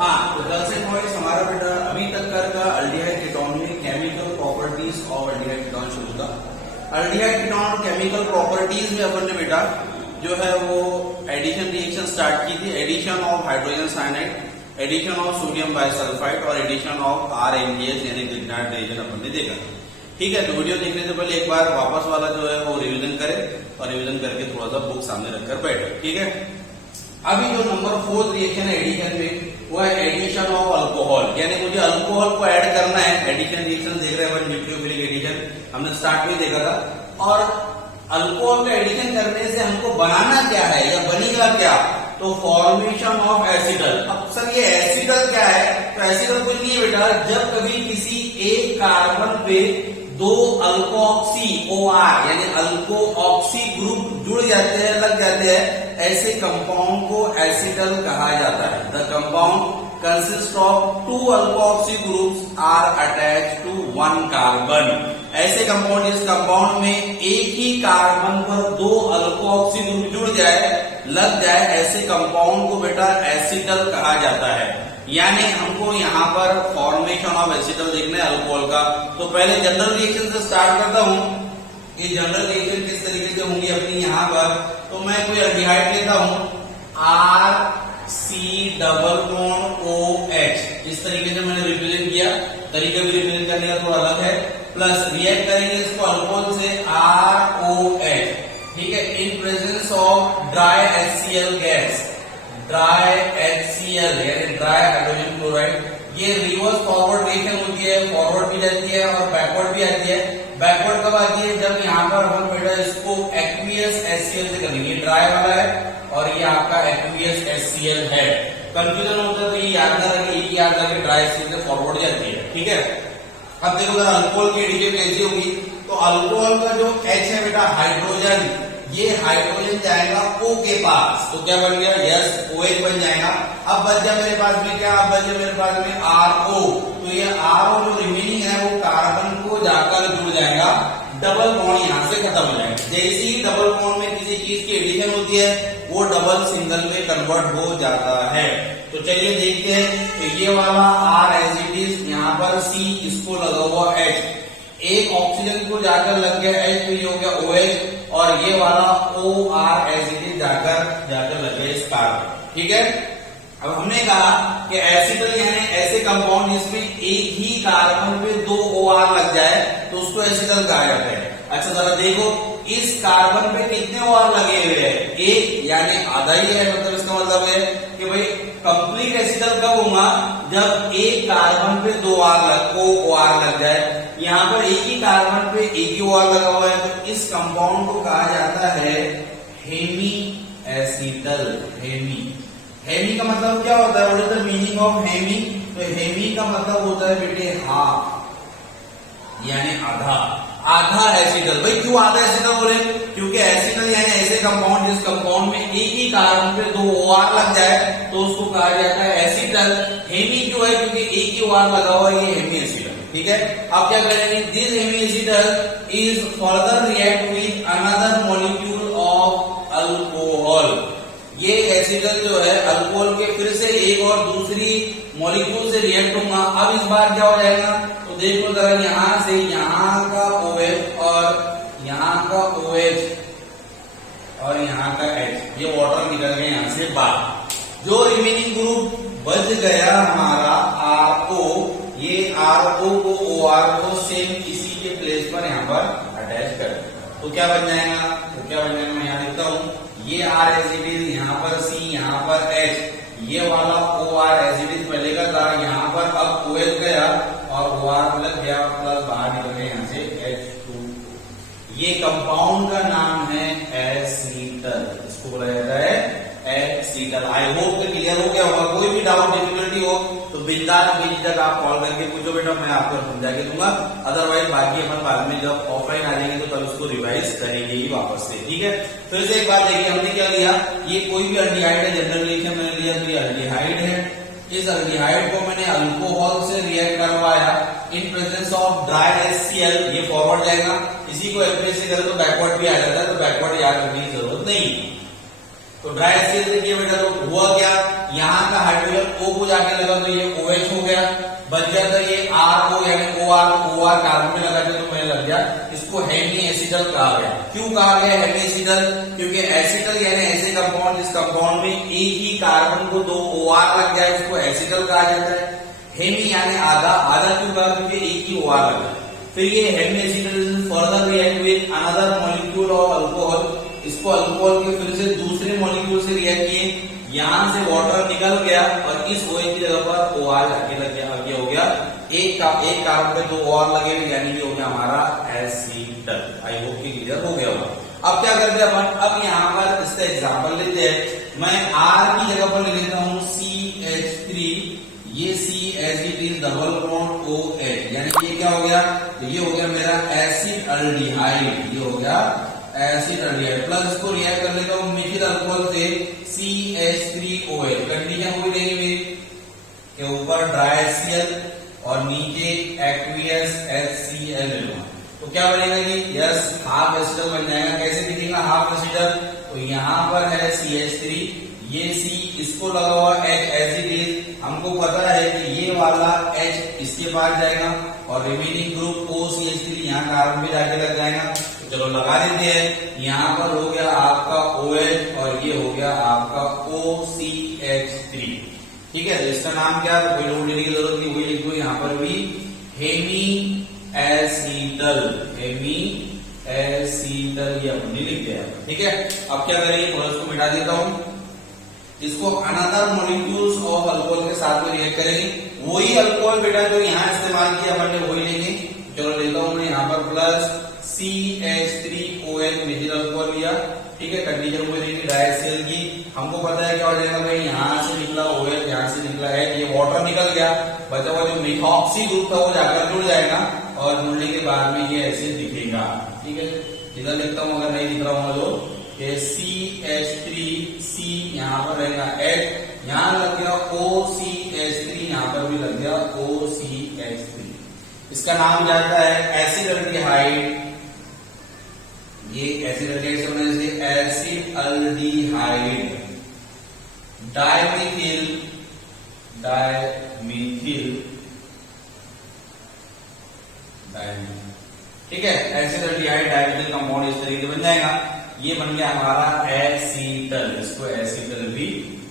हाँ, तो girls and boys हमारा बेटा अभी तक का अल्डिहाइड कीटोन में chemical properties of aldehyde ketone शुरू था। अल्डिहाइड कीटोन केमिकल प्रॉपर्टीज में अपन ने बेटा जो है वो एडिशन रिएक्शन स्टार्ट की थी, addition of hydrogen cyanide, addition of sodium bisulphite और एडिशन ऑफ RNDS यानी लिग्नाइट रिएजेंट अपन ने देखा। ठीक है, तो वीडियो देखने से पहले एक बार वापस वाला जो है वो रिवीजन करें और रिवीजन करके थोड़ा सा बुक सामने रखकर बैठे। ठीक है, अभी जो नंबर 4 रिएक्शन है एडिशन में वो है एडिशन ऑफ अल्कोहल, यानी मुझे अल्कोहल को ऐड करना है। एडिशन रिएक्शन देख रहे हैं, न्यूक्लियोफिलिक एडिशन हमने स्टार्ट में देखा था। और अल्कोहल का एडिशन करने से हमको बनाना क्या है या बनेगा क्या, तो फॉर्मेशन ऑफ एसिडल। अब सर ये एसिडल क्या है, तो एसिडल कुछ नहीं है बेटा, जब कभी किसी एक कार्बन पे दो अल्कोऑक्सी OR यानी अल्कोऑक्सी ग्रुप जुड़ जाते हैं, लग जाते हैं, ऐसे कंपाउंड को एसिडल कहा जाता है। The compound consist of 2 alkoxy groups are attached to 1 carbon. ऐसे कंपाउंड, इस कंपाउंड में एक ही कार्बन पर 2 अल्कोऑक्सी ग्रुप जुड़ जाए, लग जाए, ऐसे कंपाउंड को बेटा एसिडल कहा जाता है। यानी हमको यहाँ पर फॉर्मेशन ऑफ एसिडल देखना है अल्कोहल का। तो पहले जनरल रिएक्शन से स्टार्ट करता हूँ। ये जनरल रिएक्शन किस तरीके से होंगी अपनी यहाँ पर, तो मैं कोई एल्डिहाइड लेता हूँ RC≡OH, इस तरीके से मैंने रिप्रेजेंट किया। तरीका भी रिप्रेजेंट करने का थोड़ा अलग है। प्लस रिएक्ट करेंगे इसको अल्कोहल से ROH। ठीक है, in presence of dry HCl gas, dry HCl यानी ड्राई हाइड्रोजन क्लोराइड। ये रिवर्स फॉरवर्ड रिएक्शन होती है, फॉरवर्ड भी जाती है और बैकवर्ड भी आती है। बैकवर्ड कब आती है, जब यहाँ पर हम बेटा इसको एक्वियस HCl से करेंगे। ये ड्राई वाला है और ये आपका एक्वियस HCl है। कंफ्यूजन होता है तो ये याद ना रखे, ये याद रखे ड्राई HCl से फॉरवर्ड जाती है। ठीक है, अब देखो जरा अल्कोहल की एडिशन कैसी होगी, तो अल्कोहल का जो H है बेटा हाइड्रोजन, ये हाइड्रोजन जाएगा O के पास, तो क्या बन गया, यस OH बन जाएगा। अब बच जाए मेरे पास में क्या, अब बच जाए मेरे पास में RO। तो ये RO जो रिमेनिंग है वो कार्बन को जाकर जुड़ जाएगा, डबल बॉन्ड यहाँ से खत्म हो जाएगा। जैसे ही डबल बॉन्ड में किसी चीज की एडिशन होती है वो डबल सिंगल में कन्वर्ट हो जाता है। तो चलिए देखते हैं, तो ये वाला R एज इट इज, यहाँ पर C, इसको लगा हुआ H, एक ऑक्सीजन को जाकर लग गया H, तो ये हो गया OH, और ये वाला OR एज इट इज जाकर लग गया इस कार्बन। ठीक है, अब हमने कहा कि एसिडल यानी ऐसे कंपाउंड जिसमें एक ही कार्बन पे 2 OR लग जाए तो उसको एसिडल कहा जाता है। अच्छा जरा देखो, इस कार्बन पे कितने OR लगे हुए हैं, एक, यानी आधा ही है। मतलब इसका मतलब है कि भाई कंप्लीट एसिडल कब होगा, जब एक कार्बन पे 2 OR लग जाए। यहाँ पर एक ही कार्बन पे एक ही OR लगा हुआ है, तो इस कंपाउंड को कहा जाता है हेमी एसिडल। हेमी का मतलब क्या होता है, what is the meaning of hemi, तो हेमी का मतलब होता है बेटे हाफ, यानी आधा एसिडल। भाई क्यों आधा एसिडल बोले, क्योंकि एसिडल यानी ऐसे कंपाउंड जिस कंपाउंड में एक ही कार्बन पे 2 OR लग जाए तो उसको कहा जाता है एसिडल। हेमी क्यों है, क्योंकि एक ही OR लगा हुआ है, ये हेमी एसिडल। ठीक है, अब क्या करेंगे, this hemi acetal is further react with another molecule of alcohol. ये एसिडल जो है अल्कोहल के फिर से एक और दूसरी मॉलिक्यूल से रिएक्ट होगा। अब इस बार क्या हो जाएगा, तो देखो जरा, यहां से यहाँ का OH और यहाँ का OH और यहाँ का H, ये वाटर निकल गए यहाँ से बाहर। जो रिमेनिंग ग्रुप बच गया हमारा RO, ये RO को OR को सेम किसी के प्लेस पर यहाँ पर अटैच कर, तो क्या बन जाएगा, मैं यहाँ लिखता हूँ, ये R एज इट इज, यहाँ पर C, यहाँ पर H, ये वाला OR एज इट इज पहले का था, यहाँ पर अब OH गया और OR लग गया, प्लस बाहर निकल गया यहाँ से H2। ये कंपाउंड का नाम है एसिटल, इसको बोला जाता है एसिटल। आई होप कि क्लियर हो गया होगा। कोई भी डाउट डिफिकल्टी हो तो बिंदास तक आप कॉल करके पूछो बेटा, मैं आपको समझा के दूंगा। अदरवाइज बाकी अपन बाद में जब ऑफलाइन आ जाएंगे तो तब उसको रिवाइज करेंगे ही वापस से। ठीक है, फिर से एक बात देखिए, हमने क्या लिया, ये कोई भी अल्डिहाइड है, जनरल रिएक्शन मैंने लिया तो ये अल्डिहाइड है। इस अल्डिहाइड को मैंने अल्कोहल से रिएक्ट करवाया in presence of dry HCl, ये फॉरवर्ड जाएगा। इसी को एक्वियस से करें तो बैकवर्ड भी आ जाता है, तो बैकवर्ड याद रखने की जरूरत नहीं। तो ड्राई HCl से किया बेटा, तो हुआ क्या, यहाँ का हाइड्रोजन O को जाके लगा तो ये OH हो गया, बच गया था ये RO यानी OR कार्बन में लगा तो मैंने लग गया, इसको हेमी एसिटल कहा गया। क्यों कहा गया हेमी एसिटल? क्योंकि एसिटल यानी ऐसे कंपाउंड जिस कंपाउंड में एक ही कार्बन को 2 OR लग जाए उसको एसिटल कहा जाता है। हेमी यानी आधा, आधा क्यों कहा? क्योंकि एक ही OR लगा। फिर ये hemi acetal further react with another molecule of alcohol, इसको अल्कोहल के फिर से दूसरे मॉलिक्यूल से रिएक्ट किए, यहां से वाटर निकल गया और इस OH की जगह पर OR जाके लग गया, आगे हो गया एक कार्बन पे 2 OR लगे यानी कि हो गया हमारा एसिटल। आई होप कि क्लियर हो गया होगा। अब क्या करते हैं अपन, अब यहाँ पर इसका एग्जांपल लेते हैं। मैं R की जगह पर ले लेता हूँ CH3, ये C as it is double bond OH, यानी कि ये क्या हो गया? तो ये हो गया मेरा एसिड अल्डिहाइड, ये हो गया एसिड अल्डिहाइड। प्लस इसको रिएक्ट कर लेता हूँ मिथिल अल्कोहल से CH3OH। कंडीशन हुई रहेगी मेरी के ऊपर ड्राई HCl और नीचे एक्वियस HCl ले लूंगा, तो क्या बनेगा कि यस हाफ एसिटल बन जाएगा। कैसे दिखेगा हाफ एसिटल? तो यहाँ पर है CH3, ये C, इसको लगा हुआ H एज इट इज। हमको पता है कि ये वाला H इसके पास जाएगा और रिमेनिंग ग्रुप OCH3 यहाँ कार्बन पे जाके लग जाएगा। तो चलो लगा देते हैं। यहाँ पर हो गया आपका OH और ये हो गया आपका OCH3। ठीक है, तो इसका नाम क्या है? कोई लोड लेने की जरूरत नहीं, वही लिख दो यहाँ पर भी हेमी एसिटल, हेमी एसिटल ये हमने लिख दिया। ठीक है, अब क्या करेंगे, थोड़ा इसको मिटा देता हूँ, इसको अनदर मॉलिक्यूल्स ऑफ अल्कोहल के साथ में रिएक्ट करेंगे। वही अल्कोहल बेटा जो यहाँ इस्तेमाल किया अपन ने वही लेंगे। चलो लेता हूँ मैं यहाँ पर प्लस CH3OH मिथिल अल्कोहल लिया। ठीक है, कंडीशन हुई रहेगी ड्राई HCl की। हमको पता है क्या हो जाएगा भाई, यहाँ से निकला OH, यहाँ से निकला है, ये वाटर निकल गया, बचा हुआ जो मिथॉक्सी ग्रुप था वो जाकर जुड़ जाएगा और जुड़ने के बाद में ये ऐसे दिखेगा। ठीक है, इधर लिखता हूँ अगर नहीं दिख रहा हूँ तो CH3C यहाँ पर रहेगा H, यहाँ लग गया OCH3, यहाँ पर भी लग गया OCH3। इसका नाम जाता है एसिड अल्डिहाइड। ये एसिड अल्डिहाइड से बने से एसिड अल्डिहाइड डाइमिथिल ठीक है, एसिड अल्डिहाइड डाइमिथिल कंपाउंड इस तरीके से बन जाएगा। ये बन गया हमारा एसिटल, इसको एसिटल भी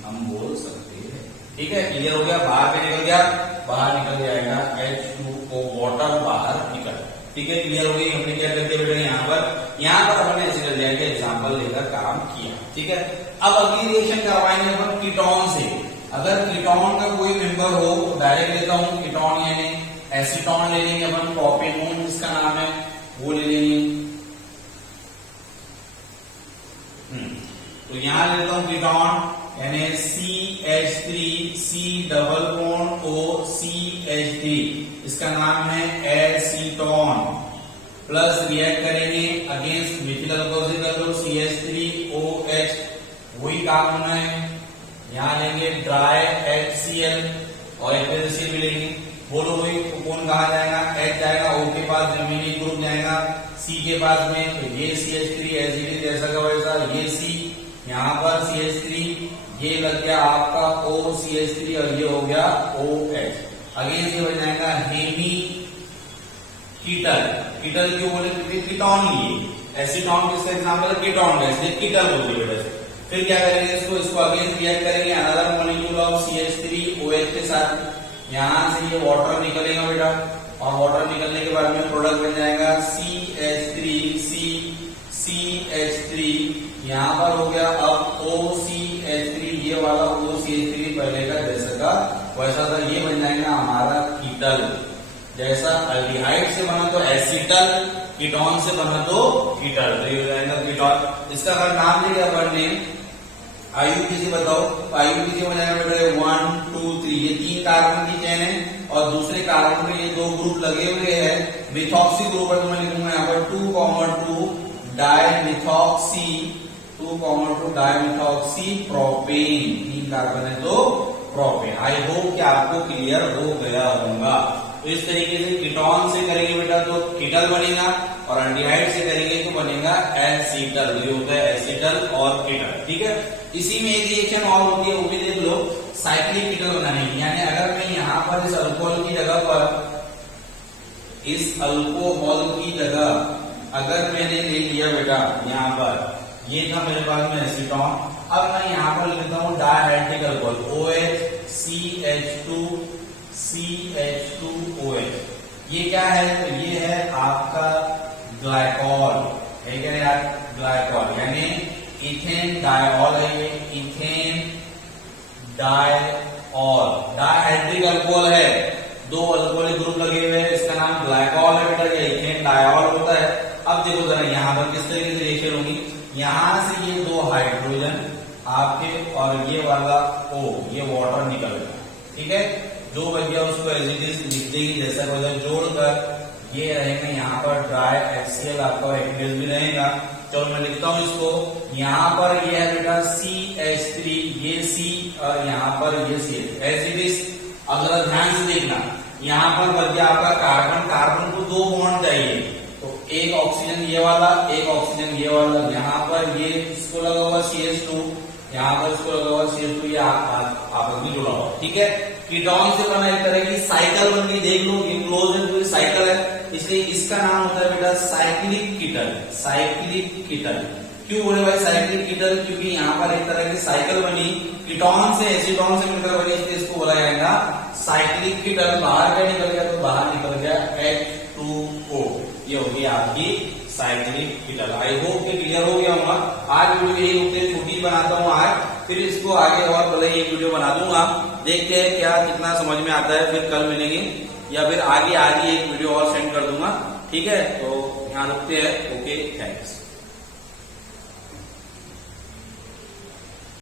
हम बोल सकते हैं। ठीक है, क्लियर हो गया। बाहर में निकल गया, बाहर निकल जाएगा H2O वाटर बाहर निकल। ठीक है, क्लियर हो गई। हमने क्या करते बेटा यहाँ पर हमने एसिड अल्डिहाइड का एग्जांपल लेकर काम किया। ठीक है, अब अगली रिएक्शन करवाएंगे अपन कीटोन से। अगर कीटोन का कोई मेंबर हो तो डायरेक्ट लेता हूँ कीटोन यानी एसीटोन ले लेंगे अपन, प्रोपेनोन इसका नाम है वो ले लेंगे। तो यहां लेता हूं कीटोन यानी CH3C डबल बॉन्ड OCH3, इसका नाम है एसीटोन। प्लस रिएक्ट करेंगे अगेंस्ट मिथिल अल्कोहल से कर लो CH3OH, वही काम होना है। यहां लेंगे ड्राई HCl और HCl भी लेंगे। बोलो भाई तो कौन कहा जाएगा? H जाएगा, O के पास रिमेनिंग ग्रुप जाएगा C के पास में, तो ये CH3 एसिड जैसा का वैसा, ये C, यहाँ पर CH3, ये लग गया आपका OCH3 और ये हो गया OH। अगेन ये बन जाएगा हेमी कीटल। कीटल क्यों बोले? क्योंकि कीटोन लिए एसीटोन किसका एग्जांपल है? कीटोन का, इसलिए कीटल बोलते बेटा। फिर क्या करेंगे इसको अगेन रिएक्ट करेंगे अनदर मॉलिक्यूल ऑफ CH3OH के साथ। यहां से ये वाटर निकलेगा बेटा और वाटर निकलने के बाद में प्रोडक्ट बन जाएगा CH3C, यहाँ पर हो गया अब OCH3, ये वाला OCH3 पहले का जैसा का वैसा था, ये बन जाएगा हमारा कीटल। जैसा अल्डिहाइड से बना तो एसिटल, कीटोन से बना तो कीटल, तो ये हो जाएगा कीटोन। इसका अगर नाम लिया अपन ने IUPAC बताओ, तो IUPAC हो जाएगा बेटा 1 2 3, ये 3 कार्बन की चेन है और दूसरे कार्बन में ये 2 ग्रुप लगे हुए हैं मिथॉक्सी ग्रुप है, तो मैं लिखूंगा यहाँ पर 2,2 डाइमिथॉक्सी, 2,2 डाइमिथॉक्सी प्रोपेन। 3 कार्बन है तो प्रोपेन। आई होप कि आपको क्लियर हो गया होगा। तो इस तरीके से कीटोन से करेंगे बेटा तो कीटल बनेगा और एल्डिहाइड से करेंगे तो बनेगा एसीटल। ये होता है एसीटल और कीटल, ठीक है। इसी में एक रिएक्शन और होती है, वो भी देख लो, साइक्लिक कीटल बनाने की। यानी अगर मैं यहाँ पर इस अल्कोहल की जगह अगर मैंने ले लिया बेटा, यहाँ पर ये था मेरे पास में एसीटोन, अब मैं यहाँ पर लेता हूँ डायहाइड्रिक अल्कोहल OH CH2OH। ये क्या है? तो ये है आपका ग्लाइकॉल, है क्या यार? ग्लाइकॉल यानी इथेन डायऑल है, ये इथेन डायऑल डायहाइड्रिक अल्कोहल है। दो अल्कोहलिक ग्रुप लगे हुए हैं, इसका नाम ग्लाइकॉल है बेटा, ये इथेन डायऑल होता है। अब देखो जरा यहाँ पर किस तरीके से रिएक्शन होगी। यहां से ये दो हाइड्रोजन आपके और ये वाला O, ये वाटर निकल गया, ठीक है। जो बच गया उसको एज इट इज लिख देंगे जैसा वजह जोड़कर, ये रहेगा यहाँ पर ड्राई HCl, आपका एक्वेस भी रहेगा। चलो मैं लिखता हूँ इसको, यहाँ पर ये है बेटा CH3, ये C और यहाँ पर ये CH एज इट इज। अब जरा ध्यान से देखना, यहाँ पर बच गया आपका कार्बन, कार्बन को दो बॉन्ड चाहिए, तो एक ऑक्सीजन ये वाला, एक ऑक्सीजन ये वाला, यहाँ पर ये इसको लगा हुआ CH2, यहाँ पर इसको लगा हुआ CH2, ये आपस में जुड़ा हुआ, ठीक है। कीटोन से बना एक तरह की साइकिल बन गई, देख लो ये क्लोज है, पूरी साइकिल है, इसलिए इसका नाम होता है बेटा साइक्लिक कीटल। साइक्लिक कीटल क्यों बोले भाई साइक्लिक कीटल? क्योंकि यहाँ पर एक तरह की साइकिल बनी, कीटोन से एसीटोन से मिलकर बनी, इसलिए इसको बोला जाएगा साइक्लिक कीटल। बाहर क्या निकल गया? तो बाहर निकल गया H2O, ये होगी आपकी साइक्लिक कीटल। आई होप कि क्लियर हो गया होगा। आज वीडियो यही होते छोटी बनाता हूँ आज, फिर इसको आगे और भले एक वीडियो बना दूंगा, देखते हैं क्या कितना समझ में आता है, फिर कल मिलेंगे या फिर आगे एक वीडियो और सेंड कर दूंगा, ठीक है। तो यहाँ रुकते हैं, ओके, थैंक्स।